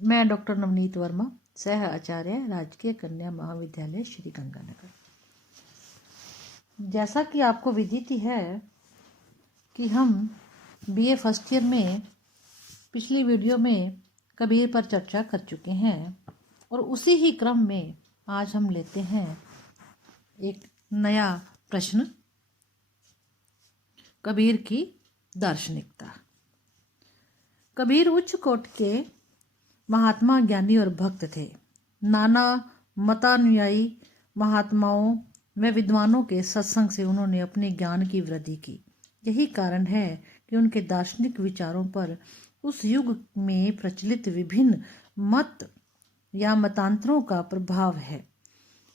मैं डॉक्टर नवनीत वर्मा, सह आचार्य, राजकीय कन्या महाविद्यालय श्री गंगानगर। जैसा कि आपको विदित है कि हम बीए फर्स्ट ईयर में पिछली वीडियो में कबीर पर चर्चा कर चुके हैं और उसी ही क्रम में आज हम लेते हैं एक नया प्रश्न, कबीर की दार्शनिकता। कबीर उच्च कोटि के महात्मा, ज्ञानी और भक्त थे। नाना मतानुयायी महात्माओं व विद्वानों के सत्संग से उन्होंने अपने ज्ञान की वृद्धि की। यही कारण है कि उनके दार्शनिक विचारों पर उस युग में प्रचलित विभिन्न मत या मतांतरों का प्रभाव है।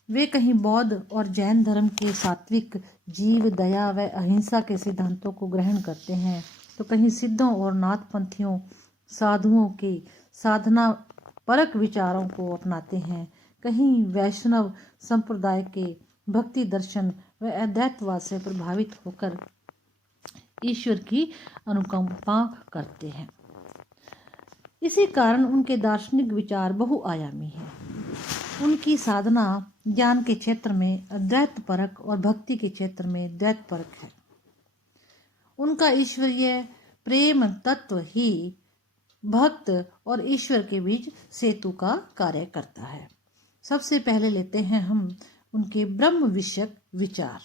वे कहीं बौद्ध और जैन धर्म के सात्विक, जीव दया व अहिंसा के सिद्धांतों को ग्रहण करते हैं, तो कहीं सिद्धों और नाथपंथियों, साधुओं के साधना परक विचारों को अपनाते हैं। कहीं वैष्णव संप्रदाय के भक्ति दर्शन व अद्वैतवाद से प्रभावित होकर ईश्वर की अनुकंपा करते हैं। इसी कारण उनके दार्शनिक विचार बहुआयामी हैं। उनकी साधना ज्ञान के क्षेत्र में अद्वैत परक और भक्ति के क्षेत्र में द्वैत परक है। उनका ईश्वरीय प्रेम तत्व ही भक्त और ईश्वर के बीच सेतु का कार्य करता है। सबसे पहले लेते हैं हम उनके ब्रह्म विषयक विचार।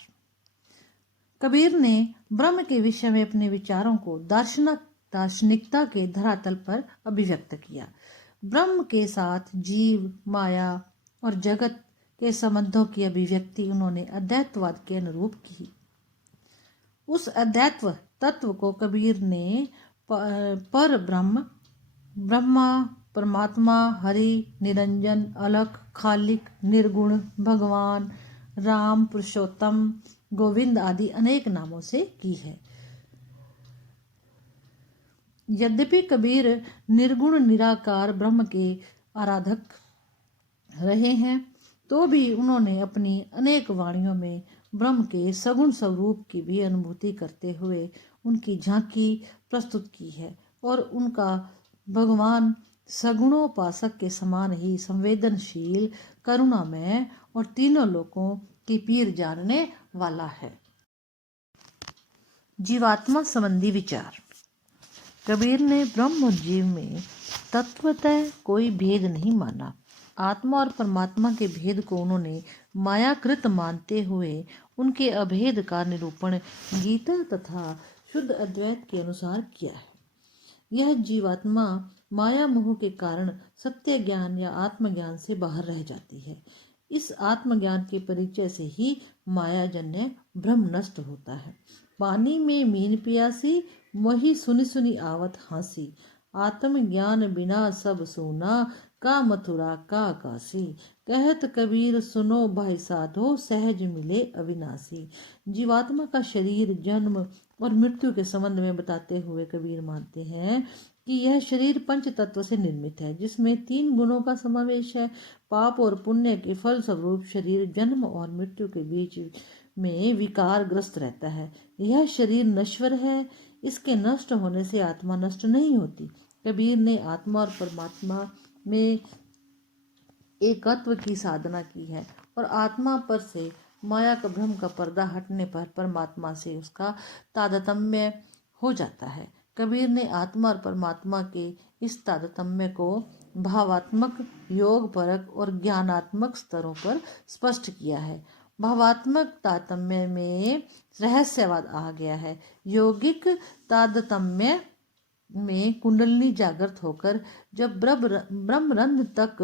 कबीर ने ब्रह्म के विषय में अपने विचारों को दार्शनिकता के धरातल पर अभिव्यक्त किया। ब्रह्म के साथ जीव, माया और जगत के संबंधों की अभिव्यक्ति उन्होंने अद्वैतवाद के अनुरूप की। उस अद्वैत तत्व को कबीर ने पर ब्रह्म, ब्रह्मा, परमात्मा, हरि, निरंजन, अलख, खालिक, निर्गुण, भगवान, राम, पुरुषोत्तम, गोविंद आदि अनेक नामों से की है। यद्यपि कबीर निर्गुण निराकार ब्रह्म के आराधक रहे हैं, तो भी उन्होंने अपनी अनेक वाणियों में ब्रह्म के सगुण स्वरूप की भी अनुभूति करते हुए उनकी झांकी प्रस्तुत की है और उनका भगवान सगुणोपासक के समान ही संवेदनशील, करुणामय और तीनों लोकों की पीर जानने वाला है। जीवात्मा संबंधी विचार। कबीर ने ब्रह्म और जीव में तत्वतः कोई भेद नहीं माना। आत्मा और परमात्मा के भेद को उन्होंने मायाकृत मानते हुए उनके अभेद का निरूपण गीता तथा शुद्ध अद्वैत के अनुसार किया है। यह जीवात्मा माया मोह के कारण सत्य ज्ञान या आत्मज्ञान से बाहर रह जाती है। इस आत्मज्ञान के परिचय से ही मायाजन्य भ्रम नष्ट होता है। पानी में मीन पियासी, वही सुनी सुनी आवत हांसी। आत्मज्ञान बिना सब सूना, का मथुरा का काशी। कहत कबीर सुनो भाई साधो, सहज मिले अविनाशी। जीवात्मा का शरीर जन्म और मृत्यु के संबंध में बताते हुए कबीर मानते हैं कि यह शरीर पंच तत्व से निर्मित है, जिसमें 3 गुणों का समावेश है। पाप और पुण्य के फल स्वरूप शरीर जन्म और मृत्यु के बीच में विकार ग्रस्त रहता है। यह शरीर नश्वर है, इसके नष्ट होने से आत्मा नष्ट नहीं होती। कबीर ने आत्मा और परमात्मा में एकत्व की साधना की है और आत्मा पर से माया का भ्रम का पर्दा हटने पर परमात्मा से उसका तादात्म्य हो जाता है। कबीर ने आत्मा और परमात्मा के इस तादात्म्य को भावात्मक, योग परक और ज्ञानात्मक स्तरों पर स्पष्ट किया है। भावात्मक तादात्म्य में रहस्यवाद आ गया है। यौगिक तादात्म्य में कुंडलिनी जागृत होकर जब ब्रह्मरंध्र तक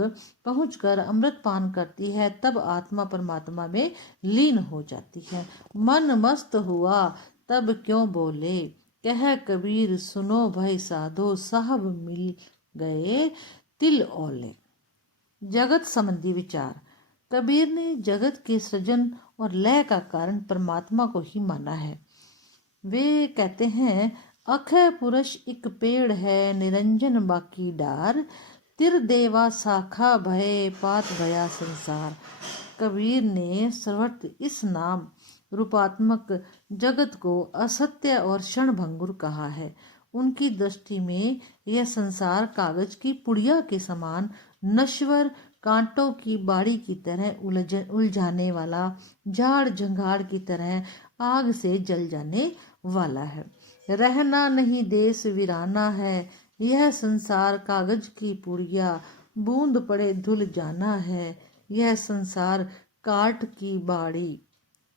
पहुंचकर अमृत पान करती है, तब आत्मा परमात्मा में लीन हो जाती है। मन मस्त हुआ तब क्यों बोले, कह कबीर सुनो भाई साधो, साहब मिल गए तिल ओले। जगत संबंधी विचार। कबीर ने जगत के सृजन और लय का कारण परमात्मा को ही माना है। वे कहते हैं, अखय पुरुष एक पेड़ है, निरंजन बाकी डार। तिर देवा शाखा भय, पात भया संसार। कबीर ने सर्वत्र इस नाम रूपात्मक जगत को असत्य और क्षणभंगुर कहा है। उनकी दृष्टि में यह संसार कागज की पुड़िया के समान नश्वर, कांटों की बाड़ी की तरह उलझाने वाला, झाड़ झंगाड़ की तरह आग से जल जाने वाला है। रहना नहीं देश वीराना है, यह संसार कागज की पुड़िया, बूंद पड़े धुल जाना है, यह संसार काट की बाड़ी,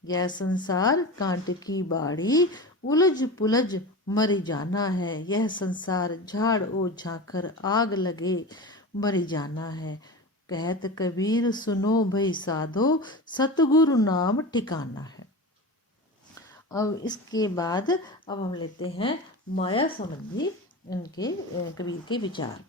यह संसार कांट की बाड़ी, उलझ पुलझ मर जाना है, यह संसार झाड़ ओ झांखर, आग लगे मर जाना है। कहत कबीर सुनो भई साधो, सतगुरु नाम ठिकाना है। अब इसके बाद अब हम लेते हैं माया संबंधी इनके कबीर के विचार।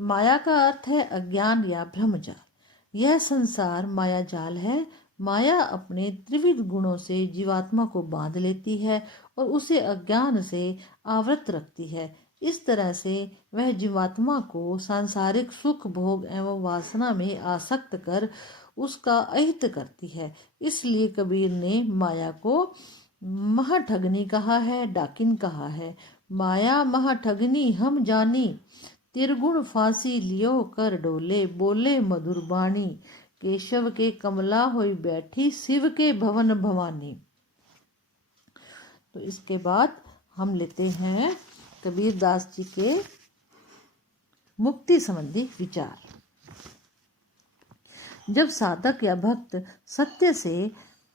माया का अर्थ है अज्ञान या भ्रमजाल। यह संसार माया जाल है। माया अपने त्रिविध गुणों से जीवात्मा को बांध लेती है और उसे अज्ञान से आवृत रखती है। इस तरह से वह जीवात्मा को सांसारिक सुख भोग एवं वासना में आसक्त कर उसका अहित करती है। इसलिए कबीर ने माया को महाठगनी कहा है, डाकिन कहा है। माया महाठगनी हम जानी, तिरगुण फांसी लियो कर डोले, बोले मधुर बाणी, केशव के कमला होई बैठी, शिव के भवन भवानी। तो इसके बाद हम लेते हैं कबीर दास जी के मुक्ति संबंधी विचार। जब साधक या भक्त सत्य से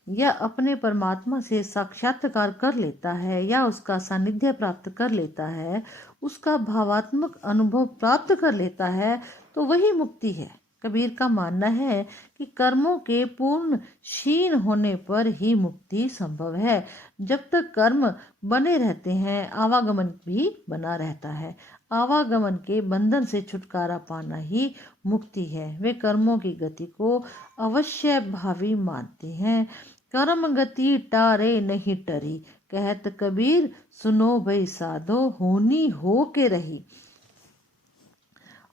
या अपने परमात्मा से साक्षात्कार कर लेता है या उसका सानिध्य प्राप्त कर लेता है, उसका भावात्मक अनुभव प्राप्त कर लेता है, तो वही मुक्ति है। कबीर का मानना है कि कर्मों के पूर्ण क्षीण होने पर ही मुक्ति संभव है। जब तक कर्म बने रहते हैं, आवागमन भी बना रहता है। आवागमन के बंधन से छुटकारा पाना ही मुक्ति है। वे कर्मों की गति को अवश्य भावी मानते हैं। कर्म गति टारे नहीं टरी, कहत कबीर सुनो भई साधो, होनी हो के रही।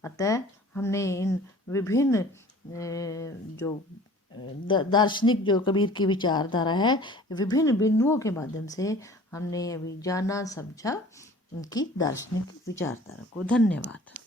अतः हमने इन विभिन्न जो दार्शनिक जो कबीर की विचारधारा है, विभिन्न बिंदुओं के माध्यम से हमने अभी जाना समझा उनकी दार्शनिक विचारधारा को। धन्यवाद।